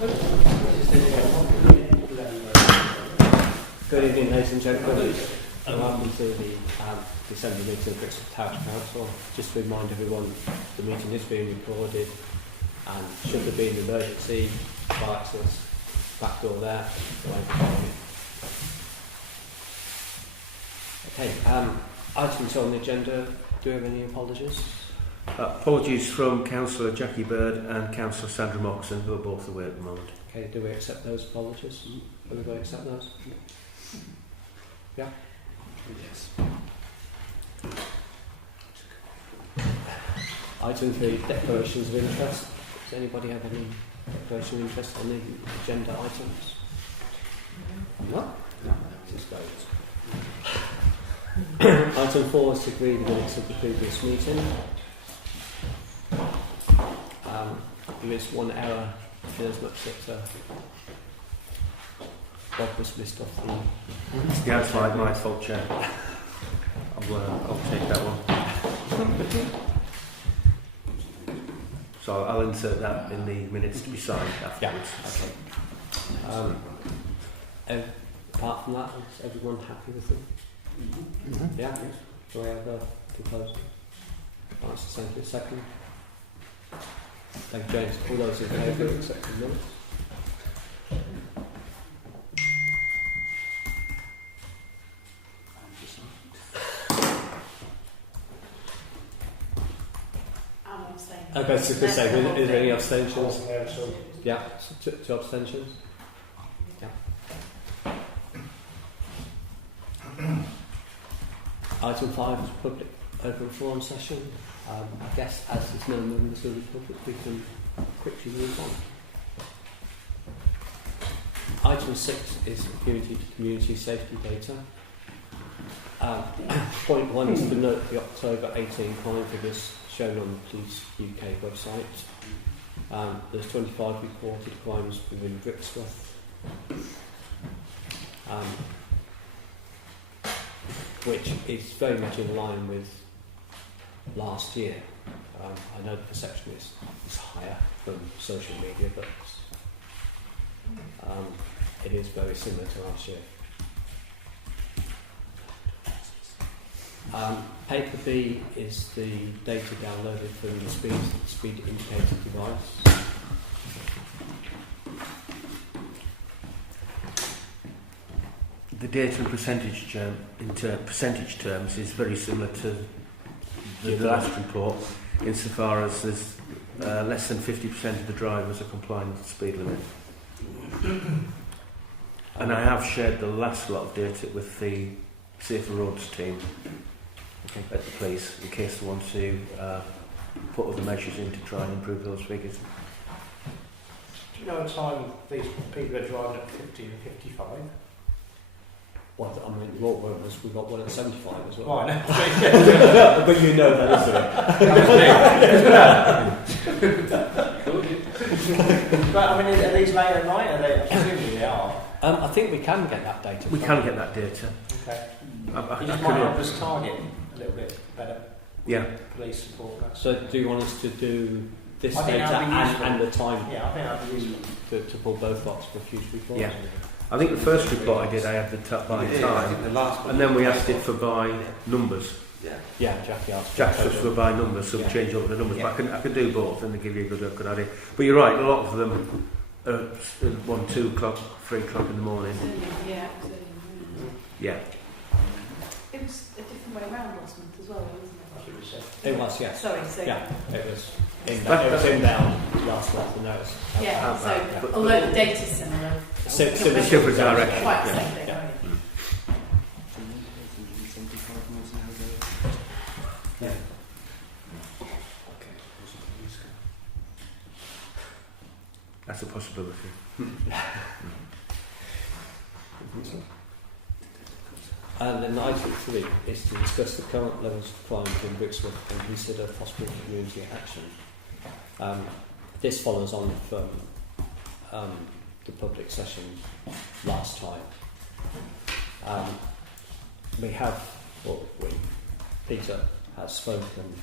Good evening, ladies and gentlemen. Welcome to the Assembly meeting of Brixton Parish Council. Just to remind everyone, the meeting is being recorded, and should there be an emergency, fire access, back door there. Okay, items on the agenda. Do we have any apologies? Apologies from Councillor Jackie Bird and Councillor Sandra Moxon, who are both away at the moment. Okay, do we accept those apologies? Everybody accept those? Yeah? Yes. Item 3, declarations of interest. Does anybody have any declaration of interest on the agenda items? No? No. Just those. Item 4 is to agree the minutes of the previous meeting. There is one error in as much that Bob was missed off the... Yeah, it's my fault, Chair. I'll take that one. So I'll insert that in the minutes to be signed afterwards. Yeah, okay. Apart from that, is everyone happy with them? Mm-hmm. Yeah? Yes. Do I have a proposal? Answer, thank you. Second. Thank you, James. All those in favour of accepting the minutes? Okay, so to say, is there any abstentions? Yeah, two abstentions. Yeah. Item 5 is public open forum session. I guess as there's no members of the public, we can quickly move on. Item 6 is community safety data. Point 1 is to note the October 18 crime figures shown on the Police UK website. There's 25 reported crimes within Brixworth, which is very much in line with last year. I know the perception is higher from social media, but it is very similar to last year. Paper B is the data downloaded from the speed indicator device. The data in percentage terms is very similar to the last report, insofar as there's less than 50% of the drivers are complying with the speed limit. And I have shared the last lot of data with the Safer Roads team at the police, in case they want to put other measures in to try and improve those figures. Do you know a time these people are driving at 50 and 55? What I mean, what was we got one at 75 as well. Oh, I know. But you know that, isn't it? But I mean, are these late at night? Are they? Presumably they are. I think we can get that data. We can get that data. Okay. I just might help us target a little bit better. Yeah. Police support. So do you want us to do this I data and the time? Yeah, I think that'd be useful. To pull both lots for future reports? Yeah. I think the first report I did, I had the by time, and then we asked it for by numbers. Yeah, Jackie asked. Jack asked for by numbers, so we change over the numbers. Yeah. But I can do both, and they give you a good idea. But you're right, a lot of them are 1, 2 o'clock, 3 o'clock in the morning. Yeah, absolutely. Yeah. It was a different way around last month as well, wasn't it? It was, yeah. Sorry, so Yeah, it was inbound last month, and that was yeah. So yeah. although the data's similar, Different direction. quite the Yeah. same thing. Yeah. Yeah. That's a possibility. And then item 3 is to discuss the current levels of crime in Brixworth and consider possible community action. This follows on from the public session last time. Peter has spoken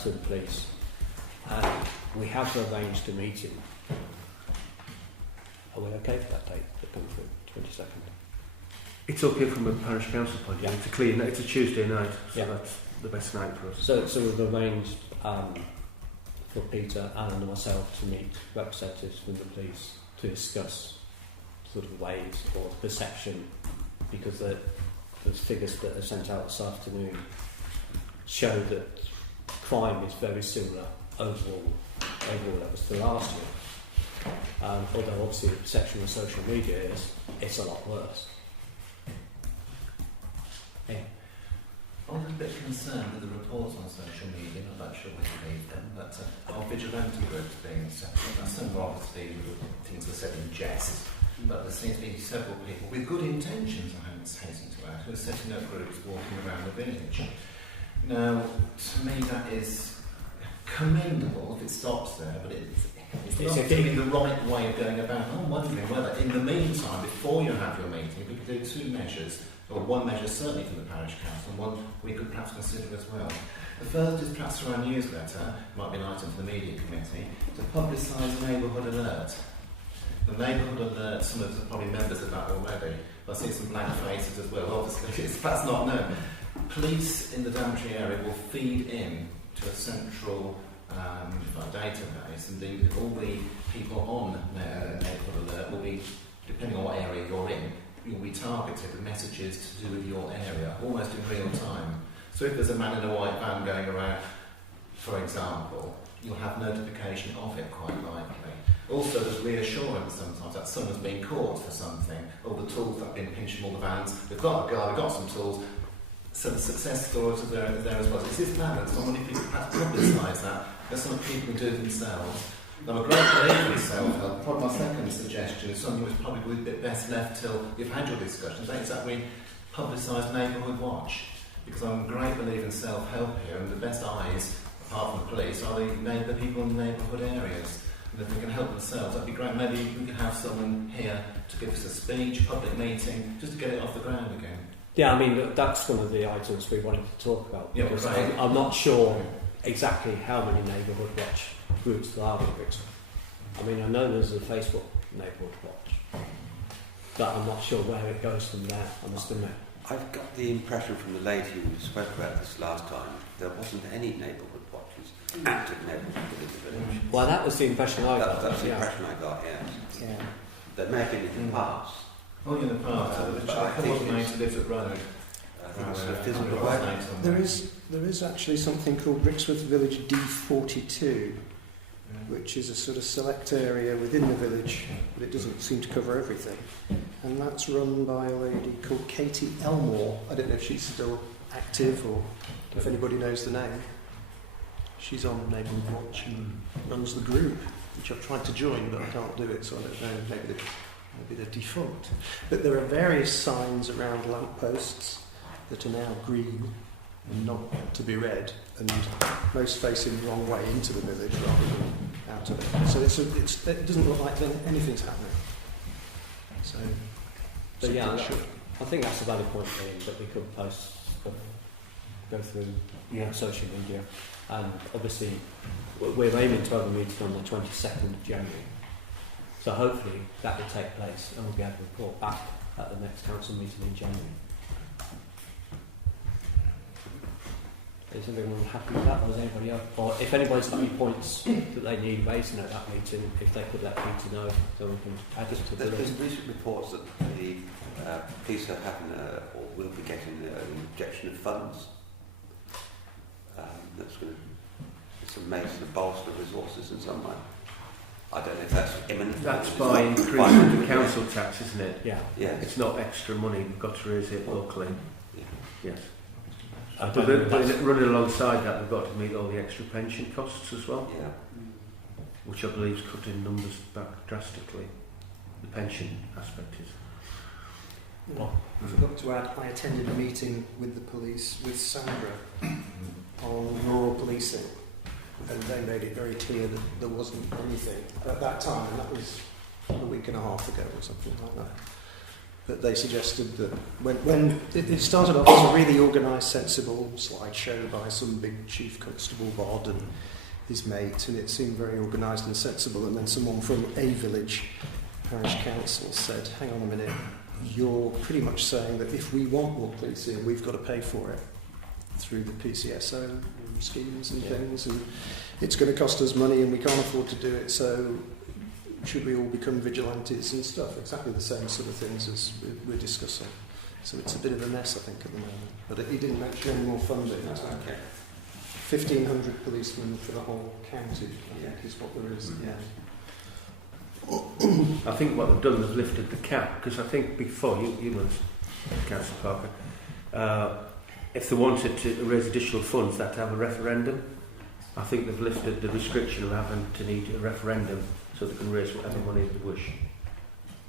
to the police, and we have arranged a meeting are we okay for that date to come through, 22nd? It's okay from a parish council point of view. It's a clear. It's a Tuesday night, so Yeah. that's the best night for us. So we've arranged for Peter, Alan and myself to meet representatives from the police to discuss sort of ways or perception, because the figures that are sent out this afternoon show that crime is very similar overall levels to last year. Although obviously the perception of social media is it's a lot worse. Yeah. I was a bit concerned with the reports on social media, not sure we believe them, but our vigilante groups being separate. And some obviously things were said in jest, but there seems to be several people with good intentions, I hasten to add, who are setting up groups walking around the village. Now, to me that is commendable if it stops there, but it's not giving the right way of going about it. I'm wondering whether, in the meantime, before you have your meeting, we could do two measures, or one measure certainly from the parish council, and one we could perhaps consider as well. The first is perhaps through our newsletter, might be an item for the media committee, to publicise a neighbourhood alert. The neighbourhood alert, some of us are probably members of that already, but I see some blank faces as well, obviously, it's perhaps not known. Police in the Daventry area will feed in to a central database, and all the people on neighbourhood alert will be, depending on what area you're in, you'll be targeted with messages to do with your area, almost in real time. So if there's a man in a white van going around, for example, you'll have notification of it quite likely. Also, there's reassurance sometimes that someone's been caught for something. All the tools that have been pinched from all the vans, we've got a guy, we've got some tools. So the success stories are there as well. It's this plan that someone, if you perhaps publicise that, there's some people who do it themselves. I'm a great believer in self-help. Probably my second suggestion is something which probably would be best left till you've had your discussions. That is that we publicise Neighbourhood Watch, because I'm a great believer in self-help here, and the best eyes, apart from the police, are the people in the neighbourhood areas. And if they can help themselves, that'd be great. Maybe we could have someone here to give us a speech, public meeting, just to get it off the ground again. Yeah, I mean, that's one of the items we wanted to talk about. Yeah, because right. I'm not sure exactly how many neighbourhood watch groups there are in Brixton. I mean, I know there's a Facebook neighbourhood watch, but I'm not sure where it goes from there, I must admit. I've got the impression from the lady who spoke about this last time, there wasn't any neighbourhood watches, active neighbourhood in the village. Well, that was the impression I got. That's the impression I got, yes. Yeah. There may have been in the past. Oh, in the past, but I I think wasn't going to live at Road. I think it's sort of fizzled away. There is actually something called Brixworth Village D42, which is a sort of select area within the village, but it doesn't seem to cover everything. And that's run by a lady called Katie Elmore. I don't know if she's still active or if anybody knows the name. She's on Neighbourhood Watch and runs the group, which I've tried to join, but I can't do it, so I don't know, maybe they're defunct. But there are various signs around lampposts that are now green and not to be read, and most facing the wrong way into the village rather than out of it. So it doesn't look like anything's happening. So, But yeah, should. I think that's a valid point, Ian, that we could post stuff, go through social media, and obviously we're aiming to have a meeting on the 22nd of January. So hopefully that will take place and we'll be able to report back at the next council meeting in January. Is everyone happy with that, or is anybody else? Or if anybody's got any points that they need raising at that meeting, if they could let Peter know, so we can add it to the There's list. been recent reports that the police are having or will be getting an injection of funds. That's going to sort of bolster resources in some way. I don't know if that's imminent. That's by increasing the council tax, isn't it? Yeah. Yes. It's not extra money, we've got to raise it locally. Yeah. Yes. I But don't know, running alongside that, we've got to meet all the extra pension costs as well, Yeah. which I believe is cutting numbers back drastically. The pension aspect is. I forgot to add, I attended a meeting with the police, with Sandra, on rural policing, and they made it very clear that there wasn't anything at that time, and that was a week and a half ago or something like that. But they suggested that when it started off as a really organised, sensible slideshow by some big chief constable bod and his mate, and it seemed very organised and sensible, and then someone from a village Parish Council said, hang on a minute, you're pretty much saying that if we want more police here, we've got to pay for it through the PCSO schemes and things, and it's going to cost us money and we can't afford to do it, so should we all become vigilantes and stuff? Exactly the same sort of things as we're discussing. So it's a bit of a mess, I think, at the moment. But he didn't mention any more funding. Okay. 1,500 policemen for the whole county, I think, is what there is. I think what they've done is lifted the cap, because I think before, you know, Councillor Parker, if they wanted to raise additional funds, they had to have a referendum. I think they've lifted the restriction of having to need a referendum so they can raise whatever money they wish.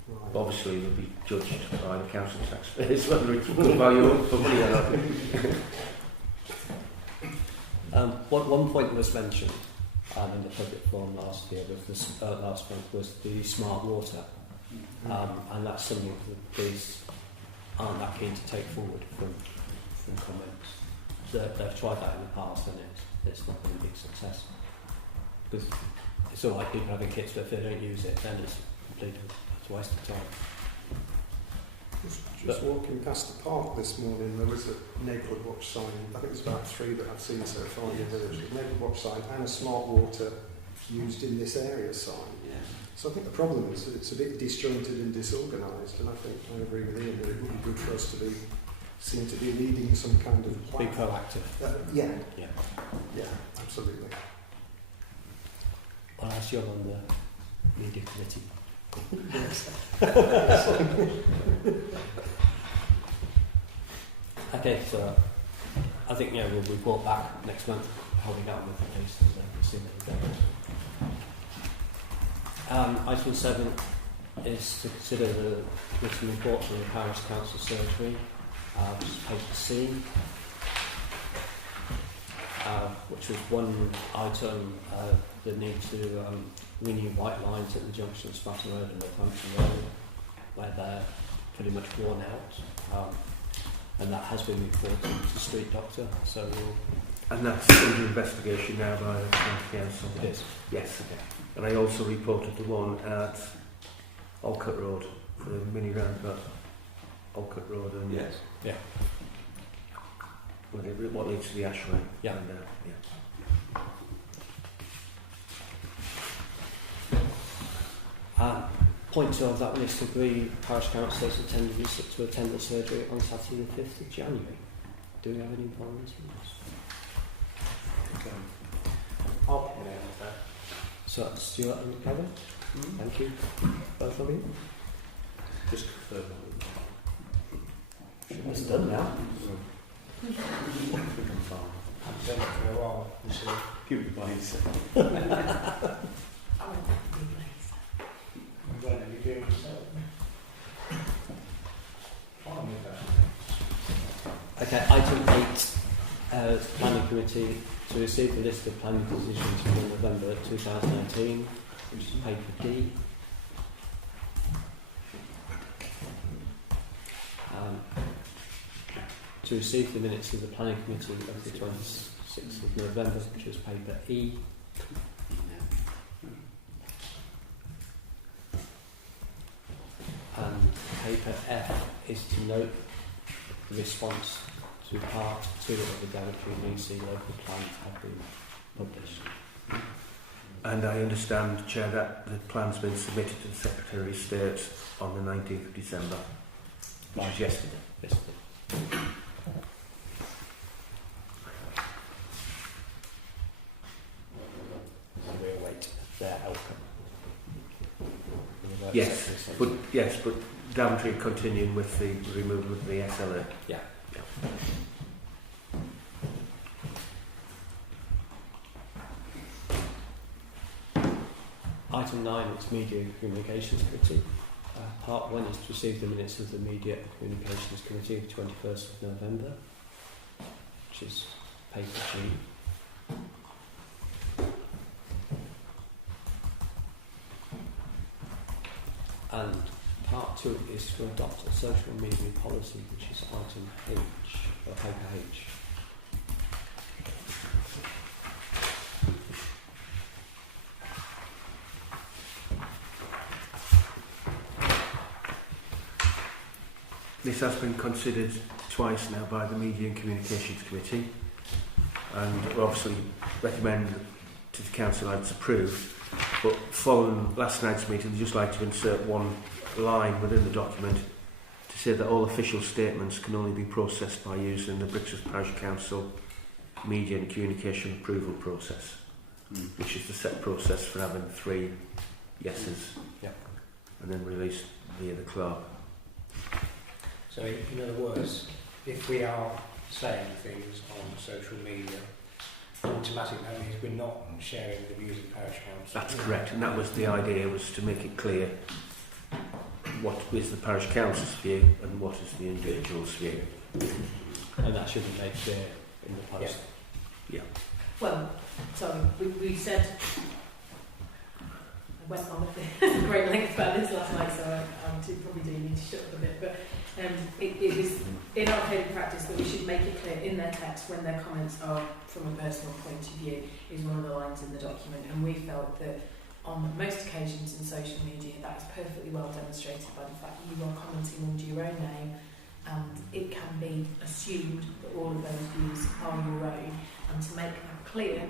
Right. But obviously they'll be judged by the council taxpayers whether it's good value for money or not. One point that was mentioned in the public forum last year was last month was the smart water, and that's something that the police aren't that keen to take forward from comments. They've tried that in the past and it's not been a big success, because it's all right people having kits, but if they don't use it, then it's completely a waste of time. Just walking past the park this morning, there was a neighbourhood watch sign. I think there's about 3 that I've seen so far in the village. A neighbourhood watch sign and a smart water used in this area sign. Yeah. So I think the problem is that it's a bit disjointed and disorganised, and I think I agree with Ian that it would be good for us to be seen to be leading some kind of Be plan. proactive. Yeah, Yeah. absolutely. Well, as you're on the media committee. Yes. Okay, so I think we'll report back next month how we get on with the case and we'll see how we go. Item 7 is to consider the written report from the Parish Council Surgery, which is paper C, which was one item the need to renew white lines at the junction of Spartan Road and Northampton Road, where they're pretty much worn out. And that has been reported to the street doctor, so And that's under investigation now by the county council. it is. Yes, okay. And I also reported the one at Olcott Road, for the mini roundabout. Olcott Road and Yes. Yeah. what leads to the Ashway. Yeah. And, yeah. Point 2 of that one is to agree parish councillors to attend the surgery on Saturday the 5th of January. Do we have any volunteers? I'll put my name up there. So that's Stuart and Kevin. Thank you, both of you. Just confirm. It's done now. I've done it for a while. You see. Give it by yourself. When are you doing yourself? Fine with that. Okay, item 8, Planning Committee to receive the list of planning decisions for November 2018, which is paper D. To receive the minutes of the Planning Committee of the 26th of November, which was paper E. And paper F is to note the response to part 2 of the Daventry VC local plan have been published. And I understand, Chair, that the plan's been submitted to the Secretary of State on the 19th of December, which is yesterday. Yesterday. And we await their outcome. Yes, but Daventry continuing with the removal of the SLA. Yeah. Item 9 is Media and Communications Committee. Part 1 is to receive the minutes of the Media and Communications Committee of 21st of November, which is paper G. And part 2 is to adopt a social media policy, which is item H, or paper H. This has been considered twice now by the Media and Communications Committee, and we obviously recommend to the council it's approved. But following last night's meeting, I'd just like to insert one line within the document to say that all official statements can only be processed by using the Brixworth Parish Council Media and Communication Approval process, which is the set process for having 3 yeses, and then released via the clerk. So in other words, if we are saying things on social media, automatically that means we're not sharing the views of the parish council. That's correct, and that was the idea, was to make it clear what is the parish council's view and what is the individual's view. And that should be made clear in the post. Well, sorry, we said, I went on a great length about this last night, so I probably do need to shut up a bit, but it was in our code of practice that we should make it clear in their text when their comments are from a personal point of view, is one of the lines in the document, and we felt that on most occasions in social media that is perfectly well demonstrated by the fact that you are commenting under your own name, and it can be assumed that all of those views are your own, and to make that clear,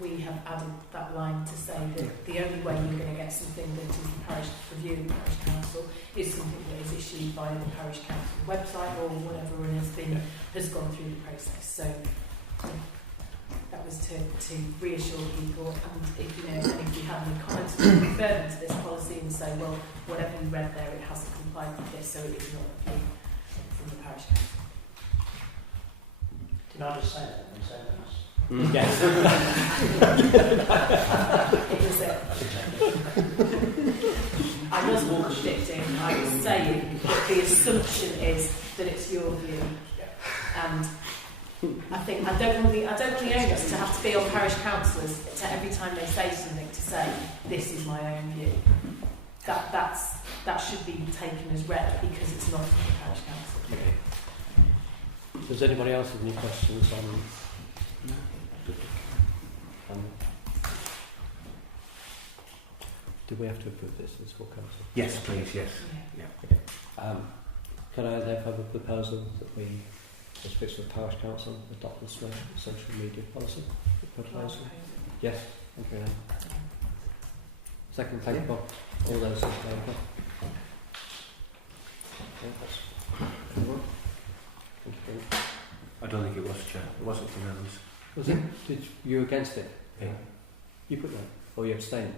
we have added that line to say that the only way you're going to get something that is the parish review of the parish council is something that is issued via the parish council website or whatever, and has gone through the process. So that was to reassure people, and if you have any comments, to refer them to this policy and say, well, whatever we read there, it hasn't complied with this, so it is not a view from the parish council. Did I just say that in a sentence? Yes. It was I wasn't contradicting, I was saying that the assumption is that it's your view. And I think I don't want the onus to have to be on parish councillors to every time they say something to say, this is my own view. That should be taken as read because it's not from the parish council. Okay. Does anybody else have any questions on? Do we have to approve this as full council? Yes, please, yes. Yeah. Can I therefore have a proposal that we, as Brixworth Parish Council, adopt this social media policy? Proposal? Yes. Thank you. Second, thank you, Bob. All those in favour? Anyone? Thank you. I don't think it was, Chair. It wasn't unanimous. Was it? Did you against it? Yeah. You put that? Or you abstained?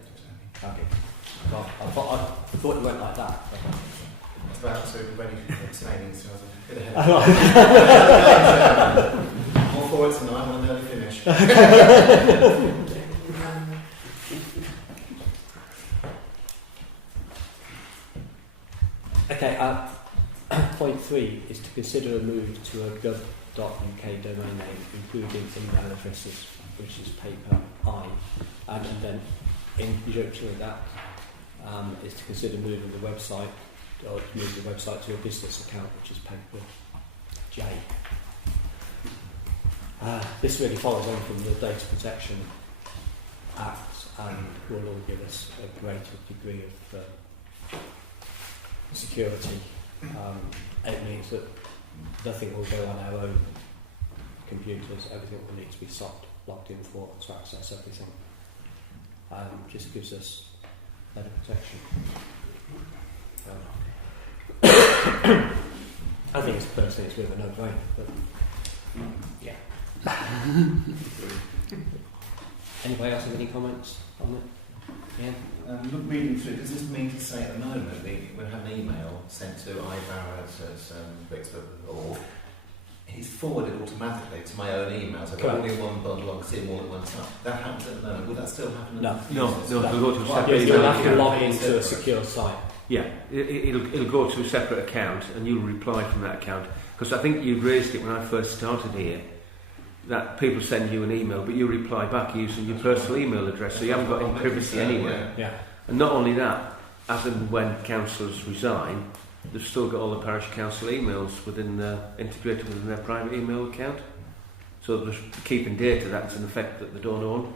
Okay. Well, I thought it went like that. I was about to ready abstaining, so I was all for it tonight, I want an early finish. Okay, point 3 is to consider a move to a gov.uk domain name, including email addresses, which is paper I, and then in conjunction with that is to consider moving the website, or to move the website to a business account, which is paper J. This really follows on from the Data Protection Act and will all give us a greater degree of security. It means that nothing will go on our own computers, everything will need to be logged in for to access everything. Just gives us better protection. I think it's personally it's a bit of a no-brainer, but yeah. Anybody else have any comments on it? Yeah. Look, reading through, does this mean to say at the moment we'll have an email sent to ibarra@Brixworth.org? It's forwarded automatically to my own email, so all in one bundle, I can see them all at one time. That happens at the moment. Would that still happen? No. It'll go to a separate You'll have to account. log into a secure site. Yeah, it'll go to a separate account, and you'll reply from that account. Because I think you raised it when I first started here, that people send you an email, but you reply back using your personal email address, so you haven't got any privacy anywhere. Yeah. And not only that, as and when councillors resign, they've still got all the parish council emails integrated within their private email account. So they're keeping data that's in effect that they don't own.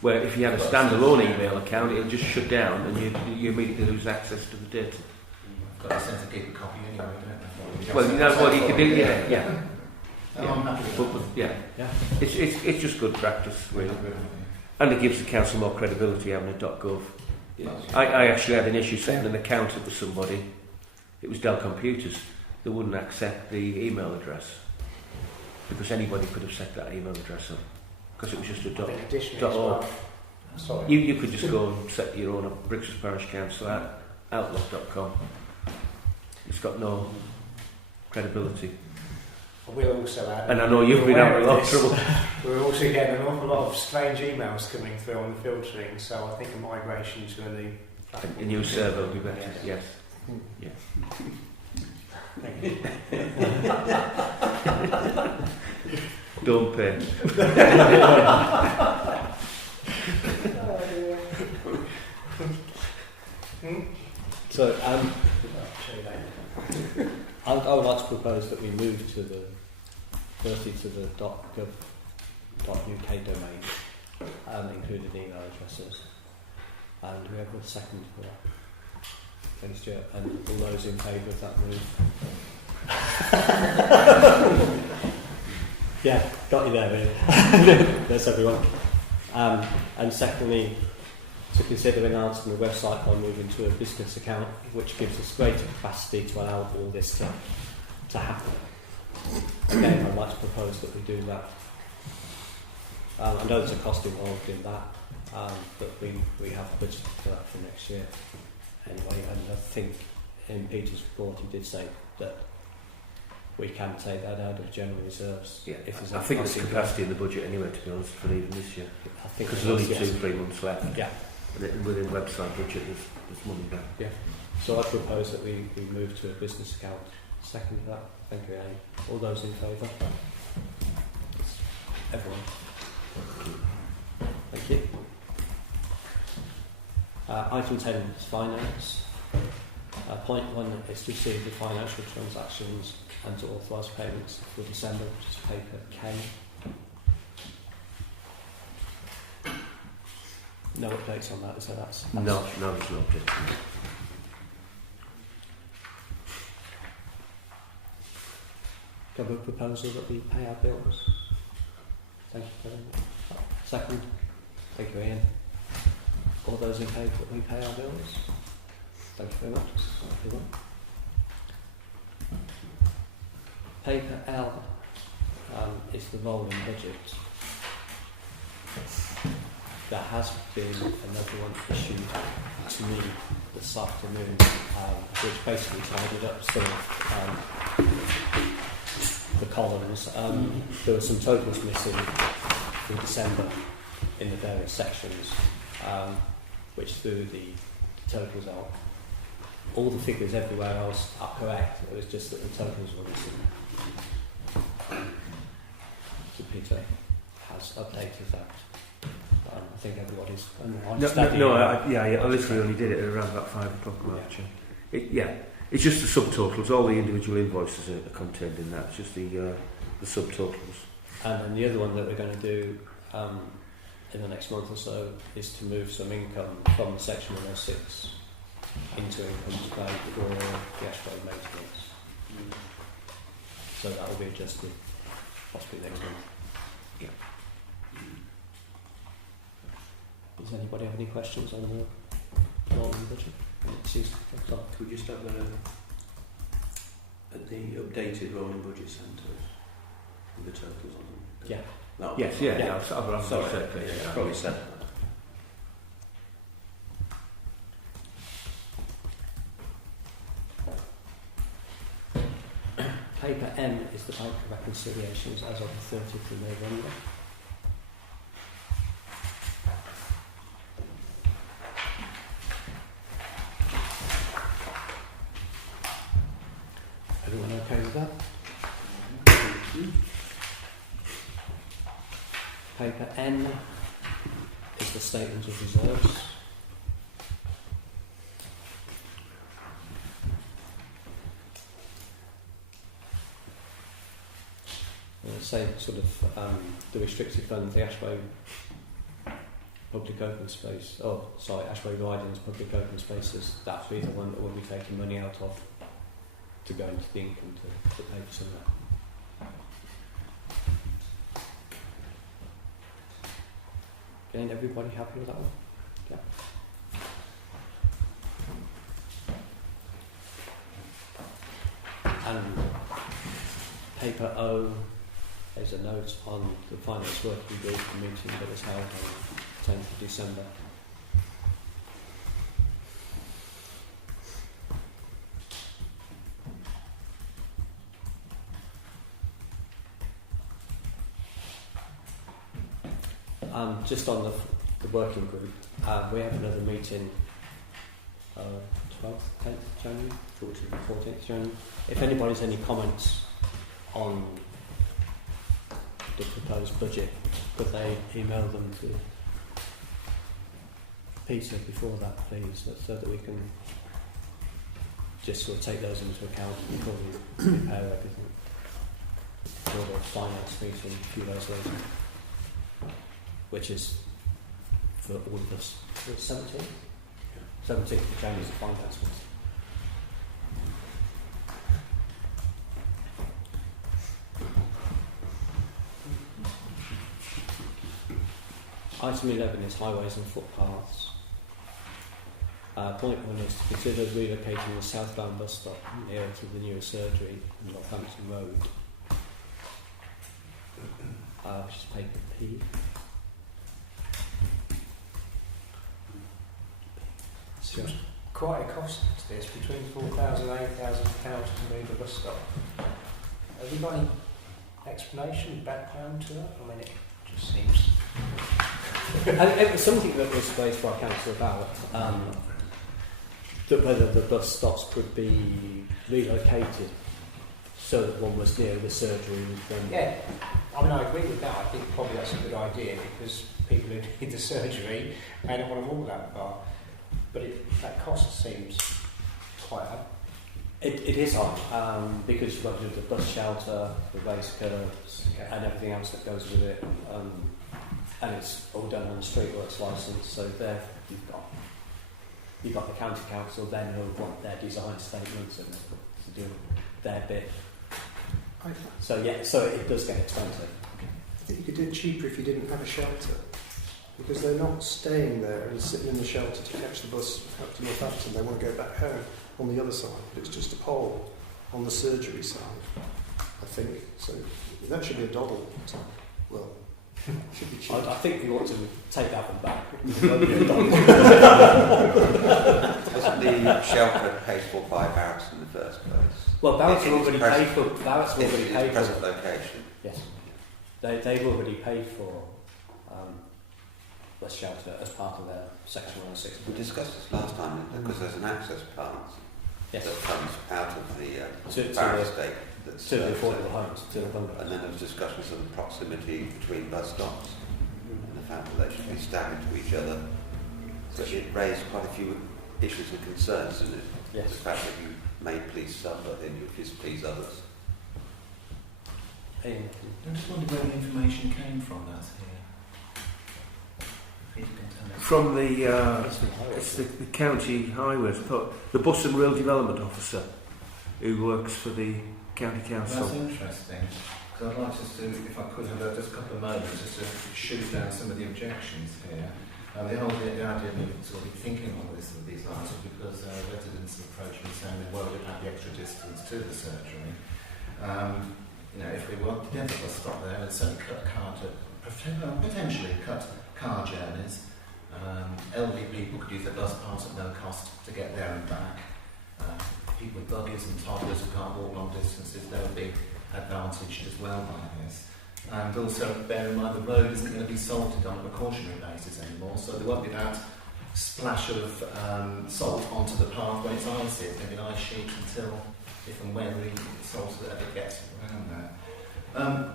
Where if you had a standalone email account, it'll just shut down and you immediately lose access to the data. But I tend to keep a copy anyway, don't they? Well, you know what you can do, yeah. Oh, I'm happy with that. But, yeah. Yeah. It's just good practice, really. And it gives the council more credibility having a .gov. Yes. I actually had an issue setting an account up with somebody. It was Dell Computers. They wouldn't accept the email address because anybody could have set that email address up because it was just a I think additionally dot as org. well. Sorry. You could just go and set your own up, Brixworth Parish Council at outlook.com. It's got no credibility. We'll also add, And I know you've been having a lot of trouble. We're also getting an awful lot of strange emails coming through on the filtering, so I think a migration to a new platform. A new server will be better, yes. Yeah. Don't pay. So I'll show you later. I would like to propose that we move to the firstly to the .gov.uk domain, including email addresses. And we have a second for that. Thanks, Stuart. And all those in favour of that move? Yeah, got you there, really. There's everyone. And secondly, to consider enhancing the website by moving to a business account, which gives us greater capacity to allow all this to happen. Again, I'd like to propose that we do that. I know there's a cost involved in that, but we have budgeted for that for next year anyway. And I think in Peter's report he did say that we can take that out of general reserves. Yeah, if there's I any think there's cost capacity in the budget anyway, to be honest, for even this year. I think Because there's only yes. 2-3 months left. Yeah. And within the website budget, there's money there. Yeah. So I propose that we move to a business account. Second that. Thank you, Anne. All those in favour? Everyone. Thank you. Item 10 is finance. Point 1 is to receive the financial transactions and to authorise payments for December, which is paper K. No updates on that, so that's No, there's no update. Have a proposal that we pay our bills. Thank you very much. Second. Thank you, Ian. All those in favour that we pay our bills? Thank you very much. Everyone. Paper L is the rolling budget. There has been another one issued to me this afternoon, which basically tidied up some of the columns. There were some totals missing in December in the various sections, which threw the totals out. All the figures everywhere else are correct, it was just that the totals were missing. So Peter has updated that. I think everybody's understanding. I literally only did it at around about 5 o'clock March. It's just the subtotals. All the individual invoices are contained in that. It's just the subtotals. And then the other one that we're going to do in the next month or so is to move some income from section 106 into income to pay for the Ashway maintenance. So that will be adjusted possibly next month. Yeah. Does anybody have any questions on the rolling budget? Could we just have at the updated rolling budget centres with the totals on them? Yeah. No, Yes, Yeah. I've Sorry, said that, yeah, probably said that. Paper M is the bank reconciliations as of the 30th of November. Everyone okay with that? Paper N is the statement of reserves. Same sort of the restricted fund, the Ashway public open space, Ashbury Riding's public open spaces, that'll be the one that we'll be taking money out of to go into the income to pay for some of that. Again, everybody happy with that one? Yeah. And paper O, there's a note on the finance working group meeting that was held on 10th of December. Just on the working group, we have another meeting 12th, 10th January, 14th January. If anybody's any comments on the proposed budget, could they email them to Peter before that, please, so that we can just sort of take those into account before we prepare everything for the finance meeting a few days later, which is for all of us. The 17th? 17th of January is the finance meeting. Item 11 is highways and footpaths. Point 1 is to consider relocating the southbound bus stop near to the newer surgery in Northampton Road, which is paper P. Seems quite a cost to this, between £4,000 and £8,000 to move a bus stop. Have you got any explanation, background to that? I mean, it just seems... And it was something that was raised by council about that whether the bus stops could be relocated so that one was near the surgery. Yeah, I mean, I agree with that. I think probably that's a good idea because people who need the surgery may not want to walk that far. But that cost seems quite high. It is high because you've got to do the bus shelter, the raised curbs, and everything else that goes with it. And it's all done on the streetworks licence, so there you've got the county council then who want their design statements and to do their bit. So yeah, so it does get expensive. I think you could do it cheaper if you didn't have a shelter, because they're not staying there and sitting in the shelter to catch the bus up to Northampton. They want to go back home on the other side, but it's just a pole on the surgery side, I think. So that should be a doddle. Well, should be cheap. I think we want to take that one back. Wasn't the shelter paid for by Barracks in the first place? Well, Barracks In have its already paid for. Barracks have already paid present for. location. Yes, they've already paid for the shelter as part of their Section 106. We discussed this last time because there's an access path Yes. that comes out of the To Barracks estate. That's the affordable homes, to the bungalows. and then there was discussions of the proximity between bus stops and the fact that they should be staggered to each other. So it raised quite a few issues and concerns, didn't it? Yes. The fact that you made police suffer, then you displease others. Ian. I just wondered where the information came from that's here. If you can tell us. From it's the county highways, the bus and rail development officer who works for the county council. That's interesting, because I'd like us to, if I could, have just a couple of moments just to shoot down some of the objections here. The idea of sort of thinking on these lines is because residents approach me saying they're worried about the extra distance to the surgery. If we want to never bus stop there, and certainly potentially cut car journeys. Elderly people could use the bus pass at no cost to get there and back. People with buggies and toddlers who can't walk long distances, they would be advantaged as well by this. And also bear in mind the road isn't going to be salted on a precautionary basis anymore, so there won't be that splash of salt onto the path when it's icy. It's going to be an ice sheet until, if and when the salt ever gets around there.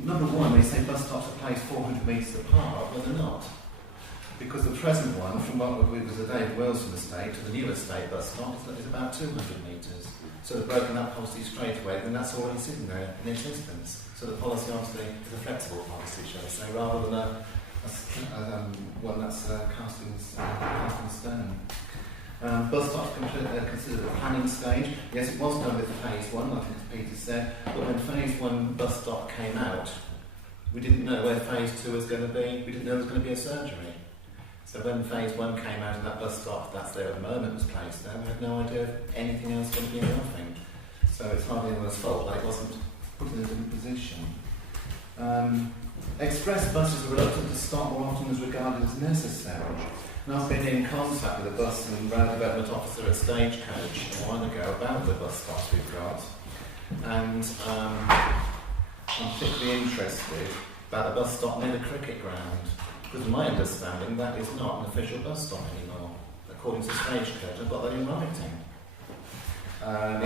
Number one, they say bus stops are placed 400 metres apart, well they're not. Because the present one, from what was the Dave Wilson estate to the new estate bus stop, is about 200 metres. So they've broken that policy straight away, and that's already sitting there in existence. So the policy obviously is a flexible policy, shall I say, rather than one that's casting stone. Bus stop considered a planning stage. Yes, it was done with phase 1, I think as Peter said, but when phase 1 bus stop came out, we didn't know where phase 2 was going to be. We didn't know there was going to be a surgery. So when phase 1 came out and that bus stop that's there at the moment was placed there, we had no idea if anything else was going to be in the offing. So it's hardly anyone's fault that it wasn't put in a different position. Express buses are reluctant to stop more often as regarded as necessary. And I've been in contact with a bus and road development officer at Stagecoach a while ago about the bus stops we've got. And I'm particularly interested about a bus stop near the cricket ground. Because my understanding, that is not an official bus stop anymore. According to Stagecoach, I've got that in writing.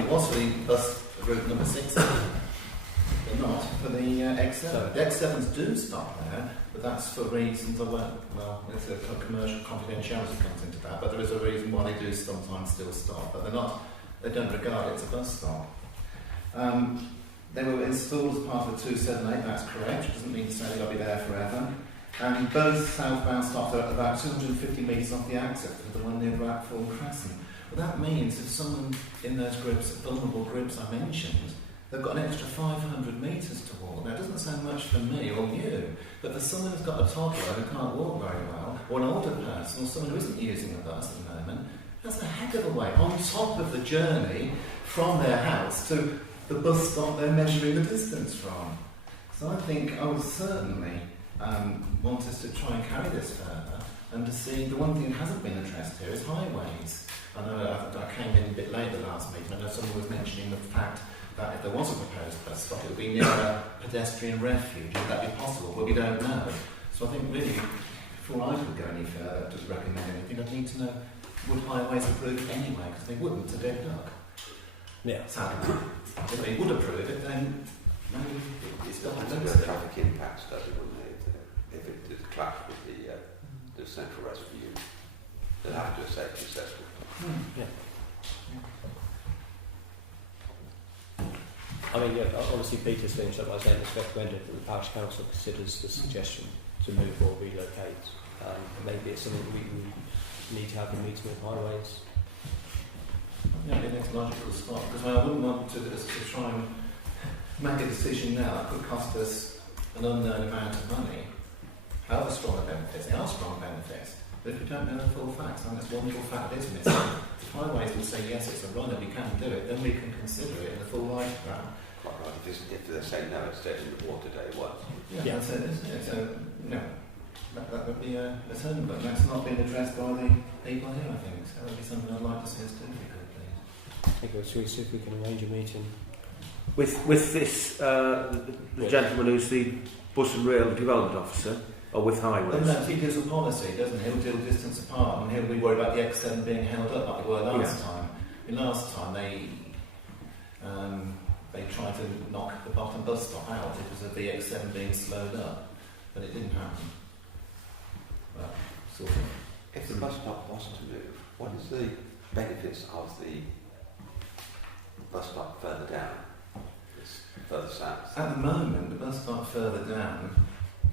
It was for the bus route number 6, but not for the X7. The X7s do stop there, but that's for reasons of, well, it's a commercial confidentiality comes into that, but there is a reason why they do sometimes still stop, but they don't regard it as a bus stop. They were installed as part of the 278, that's correct, which doesn't mean to say they've got to be there forever. And both southbound stops are about 250 metres off the axis for the one near Blackthorn Crescent. But that means if someone in those groups, vulnerable groups I mentioned, they've got an extra 500 metres to walk. Now, it doesn't sound much for me or you, but for someone who's got a toddler who can't walk very well, or an older person, or someone who isn't using a bus at the moment, that's a heck of a way on top of the journey from their house to the bus stop they're measuring the distance from. So I think I would certainly want us to try and carry this further, and to see, the one thing that hasn't been addressed here is highways. I know I came in a bit late the last meeting. I know someone was mentioning the fact that if there was a proposed bus stop, it would be near a pedestrian refuge. Would that be possible? Well, we don't know. So I think really, before I could go any further to recommend anything, I'd need to know, would highways approve anyway? Because they wouldn't to dead duck. Yeah. Sadly. If they would approve it, then maybe it's done. It's a traffic impact study, wouldn't it? If it did clash with the central rescue, they'd have to do a safety assessment. Yeah. I mean, yeah, obviously Peter's finished up by saying it's recommended that the Parish Council considers the suggestion to move or relocate. Maybe it's something we need to have in meeting with highways. Yeah, I think that's a logical spot, because I wouldn't want to try and make a decision now that could cost us an unknown amount of money. However strong the benefits, they are strong benefits, but if we don't know the full facts, I think that's one little fact, isn't it? If highways will say yes, it's a runner, we can do it, then we can consider it in the full light of that. Quite right. If they say no, it's dead in the water day once. Yeah, that's it, isn't it? So, that would be a turn, but that's not been addressed by the people here, I think. So that would be something I'd like to see us do, if we could, please. I think we'll see if we can arrange a meeting. With this, the gentleman who's the Bus and Rail Development Officer, or with highways? No, he deals with policy, doesn't he? He'll deal distance apart, and he'll be worried about the X7 being held up like they were last time. I mean, last time they tried to knock the bottom bus stop out because of the X7 being slowed up, but it didn't happen. Well, sort of. If the bus stop was to move, what is the benefits of the bus stop further down? It's further south. At the moment, the bus stop further down.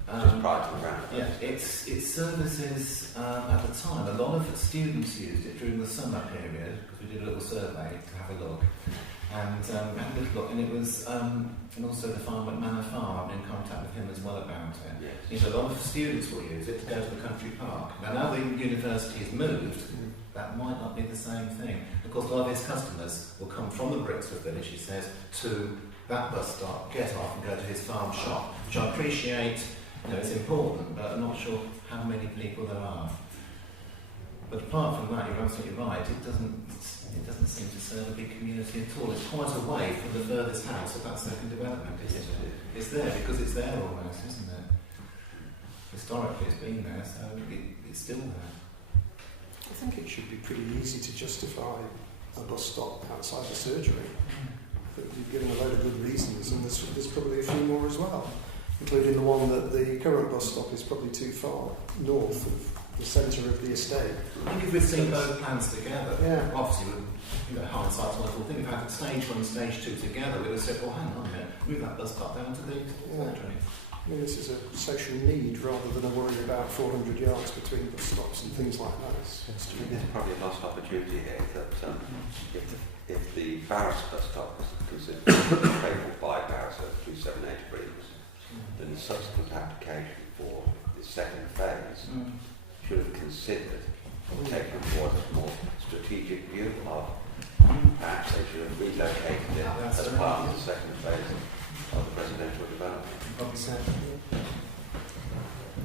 Just prior to the ground. Yeah, it services at the time. A lot of students used it during the summer period because we did a little survey to have a look, and had a little look, and it was, and also the farm at Manor Farm. I'm in contact with him as well about it. Yes. You know, a lot of students will use it to go to the country park. Now the university has moved, that might not be the same thing. Of course, a lot of his customers will come from the Brixworth village, he says, to that bus stop, get off and go to his farm shop, which I appreciate. You know, it's important, but I'm not sure how many people there are. But apart from that, you're absolutely right. It doesn't seem to serve a big community at all. It's quite away from the furthest house of that second development, isn't it? It's there because it's there almost, isn't it? Historically, it's been there, so it's still there. I think it should be pretty easy to justify a bus stop outside the surgery. You've given a load of good reasons, and there's probably a few more as well, including the one that the current bus stop is probably too far north of the centre of the estate. I think if we'd seen both plans together, yeah. Obviously, hindsight's a wonderful thing. If we had stage 1 and stage 2 together, we would have said, well, hang on a minute, move that bus stop down to the surgery. I mean, this is a social need rather than a worry about 400 yards between bus stops and things like that. I think there's probably a lost opportunity here that if the Parish bus stop was considered available by Parish at 278 agreements, then the subsequent application for the second phase should have considered or taken forward a more strategic view of perhaps they should have relocated it as part of the second phase of the residential development.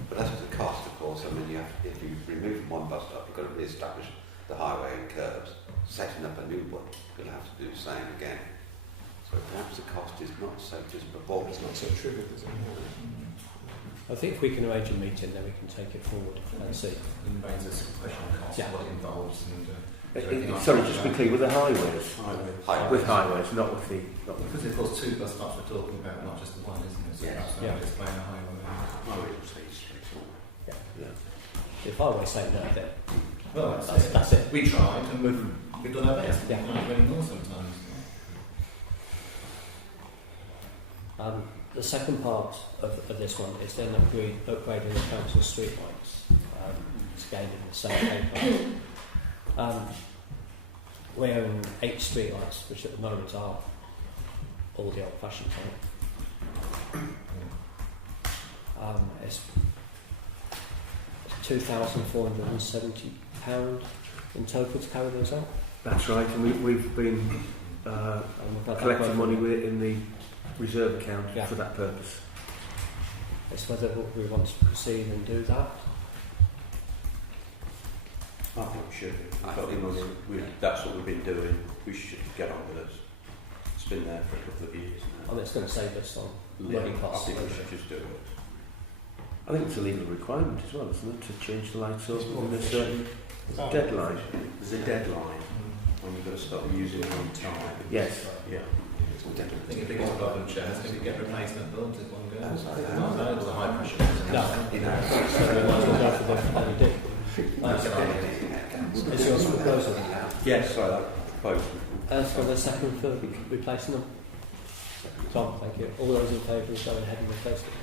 But as to the cost, of course, I mean, if you remove one bus stop, you've got to re-establish the highway and curbs. Setting up a new one, you'll have to do the same again. So perhaps the cost is not so disproportionate. It's not so trivial, is it? I think if we can arrange a meeting, then we can take it forward and see. And raise a question on cost, what it involves, and sorry, just quickly, with the highways? With highways, not with the... because of course 2 bus stops we're talking about, not just the one, isn't it? So Yes. perhaps explain the highway. If highways say no, then Well, that's it. We tried and we've done our best. Yeah. We can't do any more sometimes. The second part of this one is then upgrading the council streetlights to gain in the same paper. We own 8 streetlights, which at the moment are all the old-fashioned type. It's £2,470 in total to carry those out. That's right, and we've been collecting money in the reserve account for that purpose. It's whether we want to proceed and do that. I think we should. That's what we've been doing. We should get on with it. It's been there for a couple of years now. And it's going to save us on running costs. I think we should just do it. I think it's a legal requirement as well, isn't it, to change the lights over in a certain deadline. There's a deadline when you've got to start using it on time. Yes. Yeah. I think the biggest problem, Chair, is going to get replacement bulbs if one goes. No, No, there's a high pressure. No, so we might as well go for the LED. Is yours a proposal? Yes, sorry, I proposed. For the second for replacing them? Tom, thank you. All those in favour of going ahead and replacing them?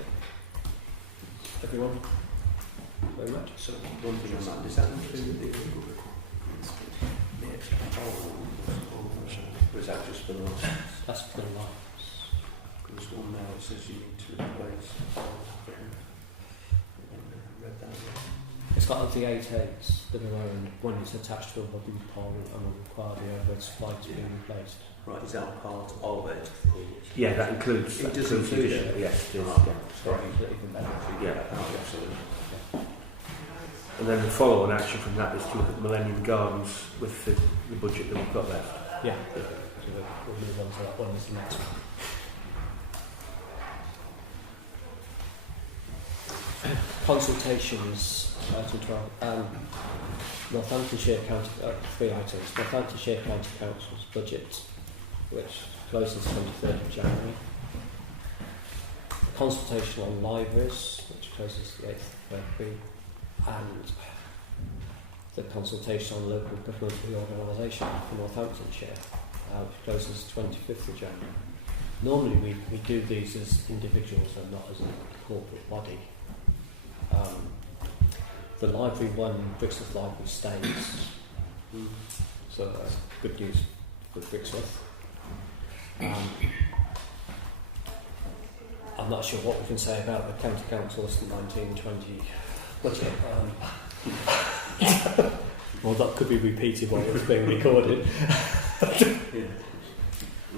Everyone? Very much. So one thing on that, does that include the legal requirements? Or is that just for the lights? That's for the lights. There's one now that says you need to replace. Read that. It's got the 8 heads that are owned. One is attached to a wooden pole and will require the overhead supply to be replaced. Right, is that part of it? Yeah, that includes... It does include it? Yes, it is. Sorry, even better. Yeah. Absolutely. And then the follow-on action from that is to look at Millennium Gardens with the budget that we've got left. Yeah. So we'll move on to that one as the next one. Consultations, item 12. Northamptonshire County, 3 items. Northamptonshire County Council's budget, which closes 23rd of January. Consultation on libraries, which closes the 8th of February. And the consultation on local government reorganisation for Northamptonshire, which closes 25th of January. Normally we do these as individuals and not as a corporate body. The library one, Brixworth Library stays, so that's good news for Brixworth. I'm not sure what we can say about the County Council's 1920 budget. Well, that could be repeated while it's being recorded.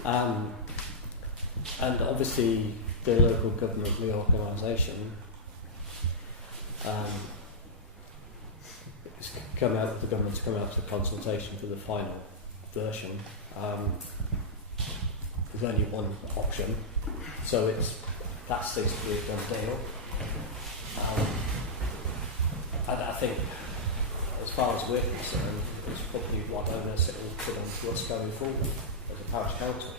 And obviously the local government reorganisation it's come out, the government's come out to consultation for the final version. There's only one option, so that seems to be a done deal. And I think, as far as we're concerned, it's probably what onus it will put on us going forward as a parish council.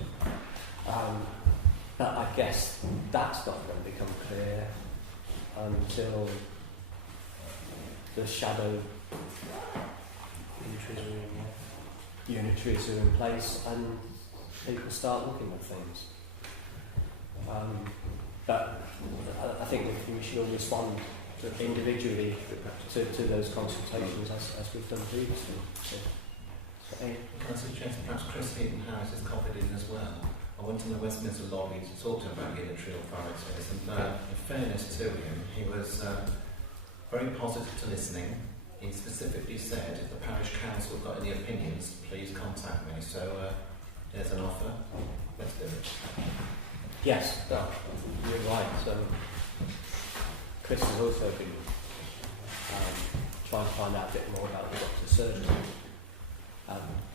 But I guess that's not going to become clear until the shadow unitaries are in place and people start looking at things. But I think we should all respond individually to those consultations as we've done previously. Can I suggest perhaps Chris Heaton Harris is copied in as well? I went to the Westminster lobby to talk to him about unitary authorities, and in fairness to him, he was very positive to listening. He specifically said, if the parish council got any opinions, please contact me. So there's an offer. Let's do it. Yes, you're right. Chris has also been trying to find out a bit more about the doctor's surgery.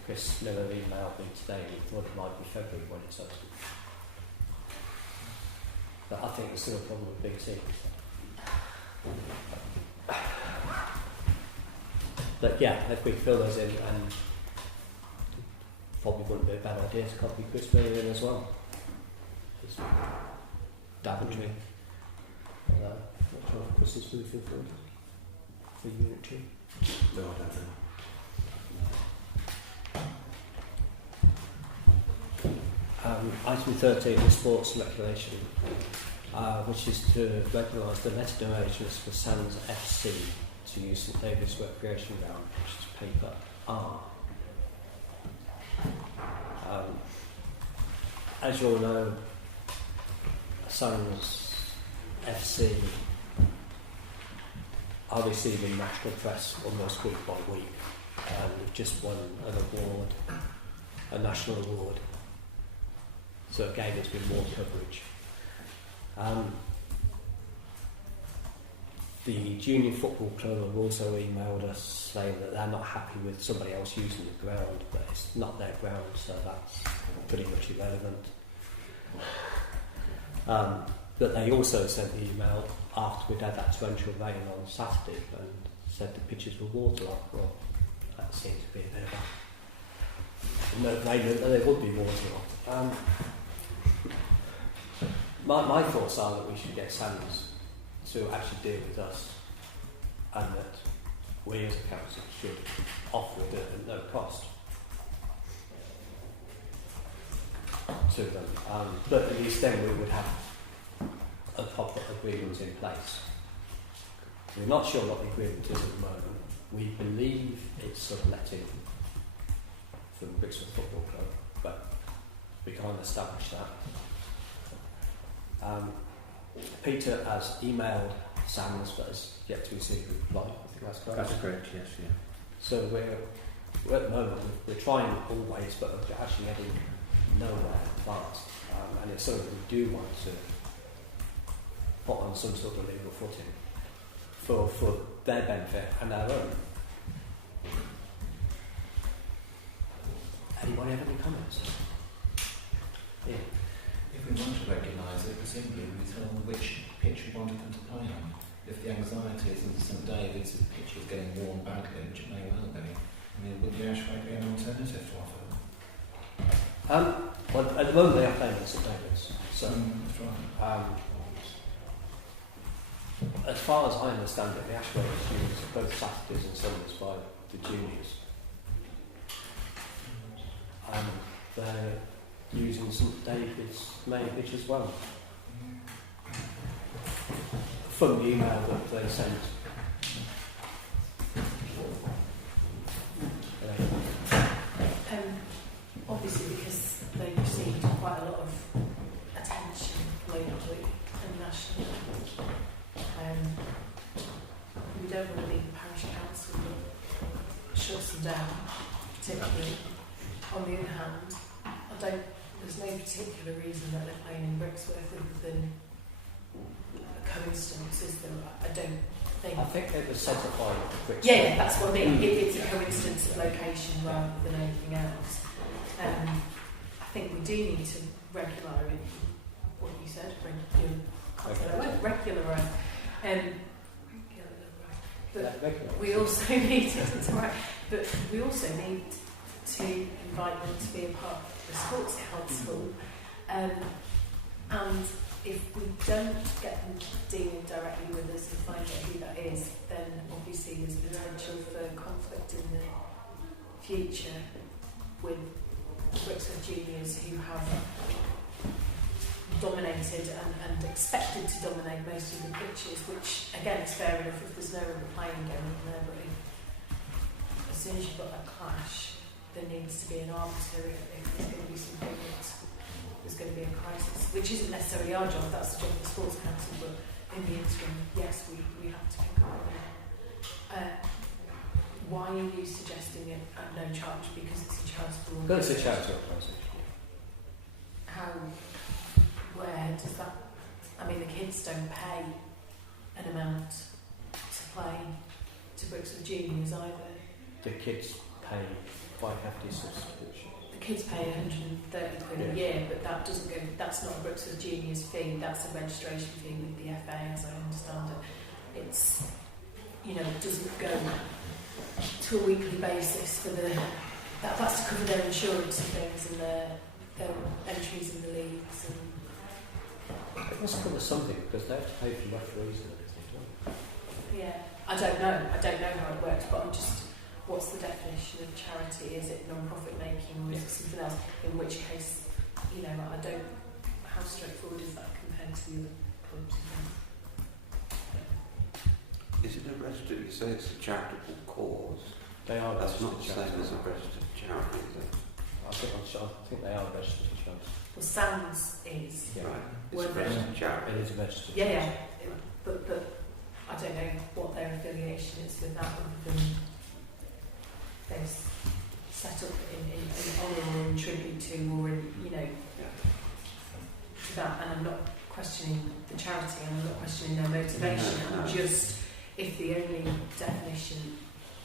Chris Miller emailed me today and he thought it might be February when it's open. But I think there's still a problem with big teams. But yeah, if we fill those in, and probably wouldn't be a bad idea to copy Chris Miller in as well. Just Daventry. Not sure if Chris is moving for unitary. No, I don't know. Item 13 is sports and recreation, which is to recognise the letter donations for Sands FC to use St David's Recreation Ground, which is paper R. As you all know, Sands FC are receiving national press almost week by week. We've just won an award, a national award. So again, there's been more coverage. The junior football club have also emailed us saying that they're not happy with somebody else using the ground, but it's not their ground, so that's pretty much irrelevant. But they also sent the email after we'd had that torrential rain on Saturday and said the pitches were waterlogged. Well, that seems to be a bit of a no-brainer that they would be waterlogged. My thoughts are that we should get Sands to actually deal with us, and that we as a council should offer it at no cost to them. But at least then we would have a proper agreement in place. We're not sure what the agreement is at the moment. We believe it's subletting from Brixton Football Club, but we can't establish that. Peter has emailed Sands but has yet to receive a reply. I think that's correct. That's correct, yes, yeah. So we're at the moment we're trying always, but we're actually getting nowhere fast. And it's something we do want to put on some sort of legal footing for their benefit and our own. Anybody have any comments? Yeah. If we want to recognise it, presumably we tell them which pitch we wanted them to play on. If the anxiety is in St David's, the pitch is getting worn badly, which it may well be, I mean, would the Ashway be an alternative to offer them? Well, at the moment they are playing at St David's. So, that's right. as far as I understand it, the Ashway is used both Saturdays and Sundays by the juniors. They're using St David's main pitch as well. From the email that they sent. Obviously, because they received quite a lot of attention locally and nationally. We don't want to leave the parish council that shuts them down, particularly. On the other hand, there's no particular reason that they're playing in Brixworth other than a coincidence, is there? I don't think. I think it was set up by Brixworth. Yeah, that's what I mean. If it's a coincidence of location rather than anything else. I think we do need to regularize what you said, regularize. But we also need but we also need to invite them to be a part of the sports council, and if we don't get them dealing directly with us and find out who that is, then obviously there's potential for conflict in the future with Brixton juniors who have dominated and expected to dominate most of the pitches, which again is fair enough if there's no other playing going on there, but as soon as you've got that clash, there needs to be an arbiter if there's going to be something there's going to be a crisis, which isn't necessarily our job, that's the job of the Sports Council, but in the interim, yes, we have to pick up on it. Why are you suggesting it at no charge? Because it's a charitable organisation. Because it's a charitable organisation. How, where does that, I mean the kids don't pay an amount to play to Brixton Juniors either. The kids pay quite hefty subscription. The kids pay 130 quid a year, but that doesn't go, that's not a Brixton Juniors fee, that's a registration fee with the FA as I understand it. It's, you know, it doesn't go to a weekly basis for the, that's to cover their insurance and things and their entries in the leagues and it must cover something because they have to pay for referees and everything, don't they? yeah, I don't know how it works, but I'm just, what's the definition of charity? Is it non-profit making or is it something else? In which case, you know, I don't, how straightforward is that compared to the other clubs and things? Is it a registered? You say it's a charitable cause. They are. That's not the same charitable. as a registered charity, is it? I think they are registered charity. Well, SANS is. Yeah. Right. It's Well, a registered charity. It is a registered Yeah, charity. yeah. But I don't know what their affiliation is with that other than they're set up in honour or in tribute to or in, you know, to that. And I'm not questioning the charity and I'm not questioning their motivation. No. I'm just, if the only definition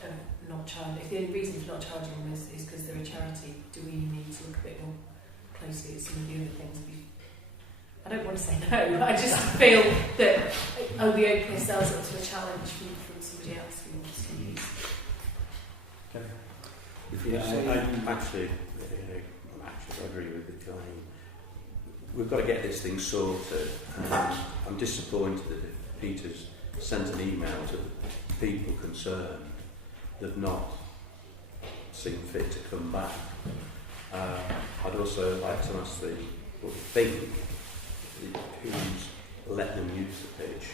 of not charging, if the only reason for not charging them is because they're a charity, do we need to look a bit more closely at some of the other things? I don't want to say no, I just feel that we open ourselves up to a challenge from somebody else who wants to use. I actually agree with the claim. We've got to get this thing sorted. I'm disappointed that if Peter's sent an email to the people concerned, they've not seen fit to come back. I'd also like to ask who's let them use the pitch.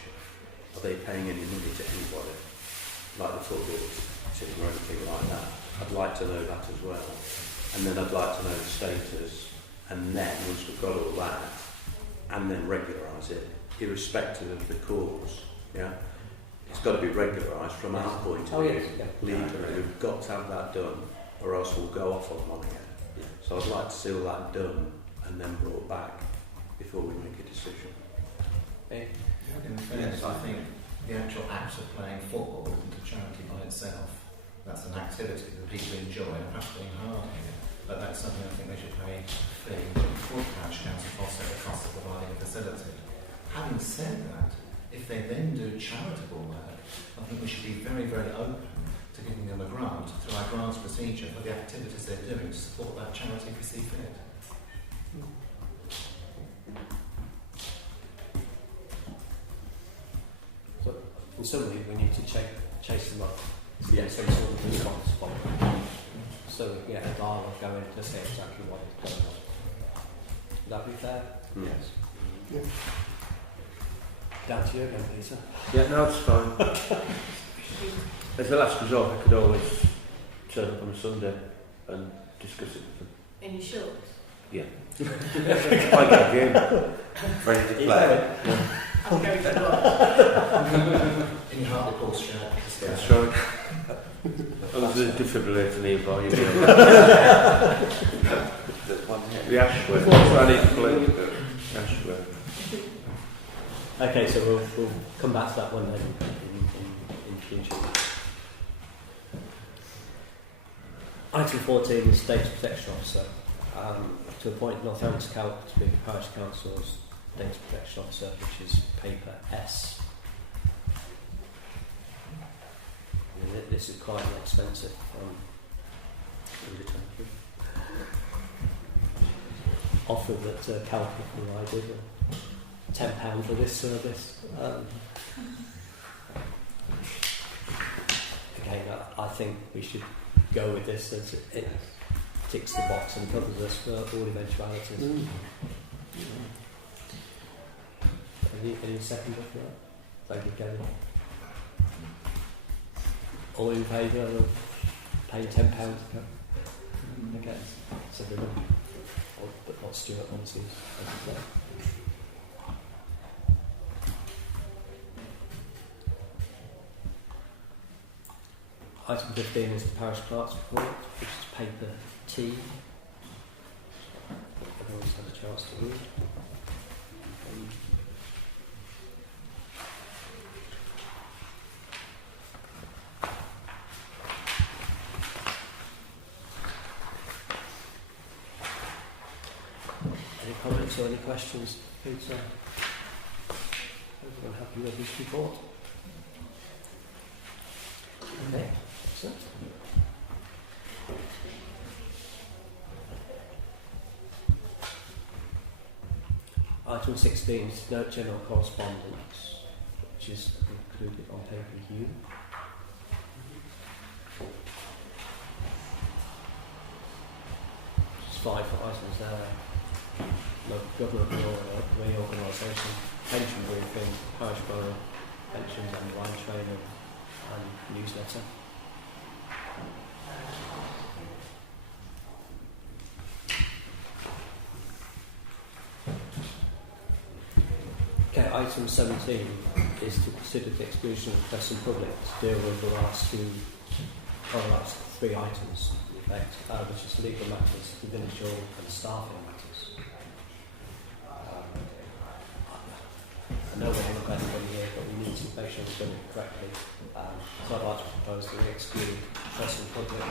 Are they paying any money to anybody, like the football team or anything like that? I'd like to know that as well. And then I'd like to know the status, and then once we've got all that, and then regularise it, irrespective of the cause. Yeah, it's got to be regularised from our point of view. Legally, we've got to have that done, or else we'll go off on one again. So I'd like to see all that done and then brought back before we make a decision. In fairness, I think the actual act of playing football isn't a charity by itself. That's an activity that people enjoy and perhaps being hard here. But that's something I think they should pay a fee for Parish Council to offset the cost of providing a facility. Having said that, if they then do charitable work, I think we should be very, very open to giving them a grant through our grants procedure for the activities they're doing to support that charity if we see fit. So, in summary, we need to chase them up. Yes. Some sort of response from them. So we can get a dialogue going to see exactly what is going on. Would that be fair? Yes. Yeah. Down to you again, Peter. Yeah, no, it's fine. As a last resort, I could always turn up on a Sunday and discuss it with them. In your shorts? Yeah. I get a game. Ready to play? I'm going for what? In your Hartlepool shirt. That's right. Oh, there's a defibrillator nearby. You know. There's one here. The Ashworth. That's what I need to play. Ashworth. Okay, so we'll come back to that one then in future. Item 14 is Data Protection Officer. To appoint Northampton Council to be Parish Council's Data Protection Officer, which is paper S. And this is quite an expensive undertaking. Offer that Cal provided £10 for this service. Again, I think we should go with this as it ticks the box and covers us for all eventualities. Any seconder for that? Thank you, Kevin. All in favour of paying £10 to come? Okay, so they're not, but not Stuart, obviously. Item 15 is the parish clerk's report, which is paper T. Everyone's had a chance to read. Any comments or any questions, Peter? Everyone happy with this report? Okay, excellent. Item 16 is note general correspondence, which is included on paper U. There's 5 items there. Local government reorganisation, pension briefing, parish borough pensions and line training, and newsletter. Okay, item 17 is to consider the exclusion of press and public to deal with the last 3 items, in effect, which is legal matters, individual and staffing matters. I know we haven't got anybody here, but we need to make sure we've done it correctly. So I'd like to propose that we exclude press and public.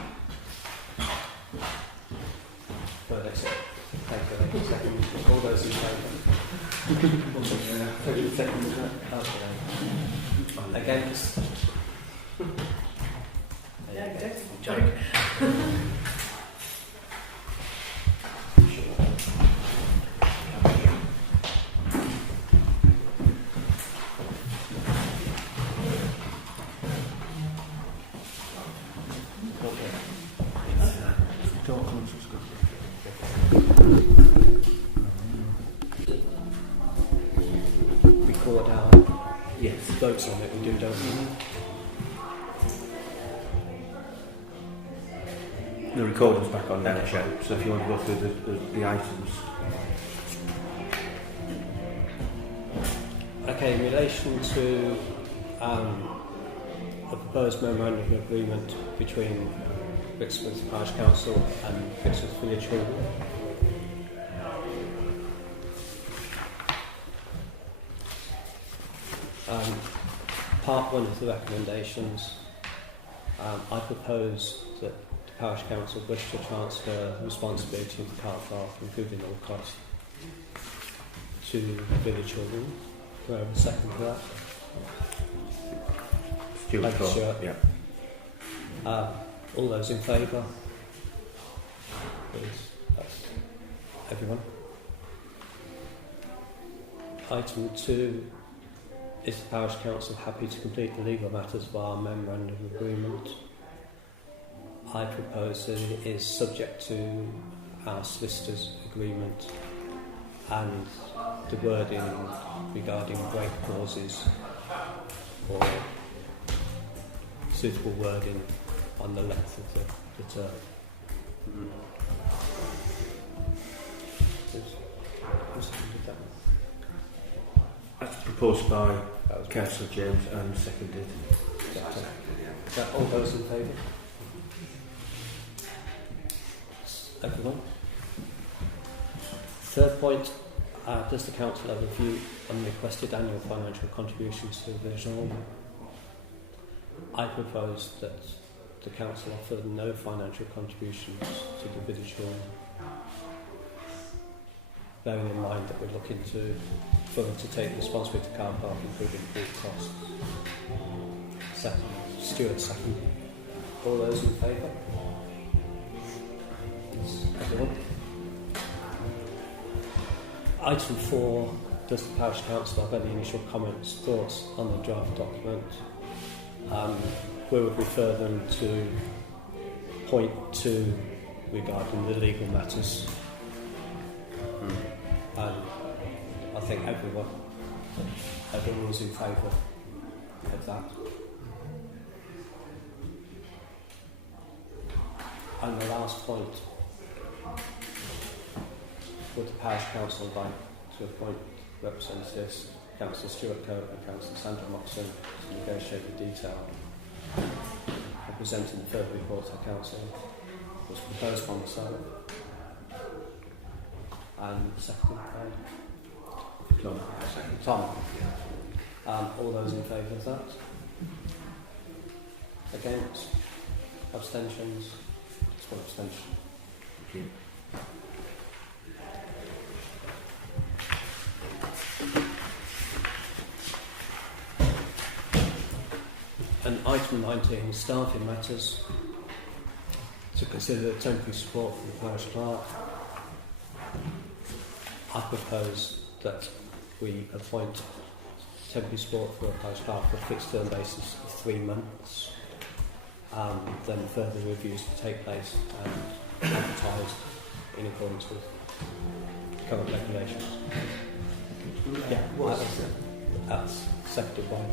Thank you. Second. All those in favour? Second. Okay. Against? Joke. Record our votes on it, we do, don't we? The recording's back on now, Chair, so if you want to go through the items. Okay, in relation to a proposed memorandum of agreement between Brixworth Parish Council and Brixworth Village Hall. Part 1 of the recommendations, I propose that the Parish Council wish to transfer responsibility of the car park, including all costs, to the Village Hall. Do I have a second for that? Thank you, Stuart. Yeah. All those in favour? Please. That's everyone. Item 2. Is the Parish Council happy to complete the legal matters via memorandum of agreement? I propose that it is subject to our solicitor's agreement and the wording regarding break clauses or suitable wording on the length of the term. Who's seconded that? That's proposed by Councillor James and seconded. Is that all those in favour? Everyone? Third point, does the Council have a view on the requested annual financial contributions to the Village Hall? I propose that the Council offer no financial contributions to the Village Hall, bearing in mind that we're looking for them to take responsibility for car park, including all costs. Second. Stuart, second. All those in favour? Yes. Everyone? Item 4. Does the Parish Council have any initial comments, thoughts on the draft document? We would refer them to point 2 regarding the legal matters. I think everyone Everyone's in favour of that. And the last point, would the Parish Council like to appoint representatives, Councillor Stuart Coe and Councillor Sandra Moxon, to negotiate the detail of presenting the further report to Council? Was proposed by myself. And seconded by Tom. All those in favour of that? Against? Abstentions? Just one abstention. Thank you. And item 19, staffing matters. To consider temporary support from the parish clerk. I propose that we appoint temporary support for a parish clerk for a fixed term basis of 3 months. Then further reviews to take place and advertised in accordance with current regulations. Yeah, that's seconded by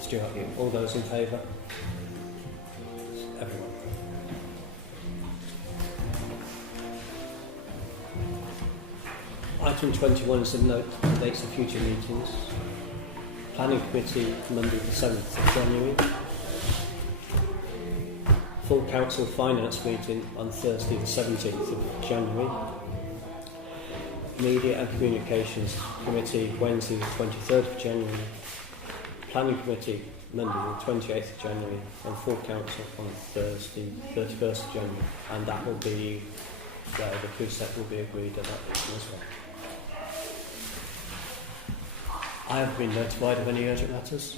Stuart. All those in favour? Everyone. Item 21 is a note of dates of future meetings. Planning Committee, Monday the 7th of January. Full Council Finance meeting on Thursday the 17th of January. Media and Communications Committee, Wednesday the 23rd of January. Planning Committee, Monday the 28th of January. And Full Council on Thursday, 31st of January. And that will be where the precept will be agreed at that meeting as well. I haven't been notified of any urgent matters.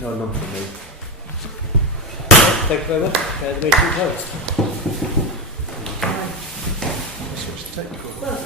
No, none from me. Thank you very much. The meeting closed. Switch to technical. Well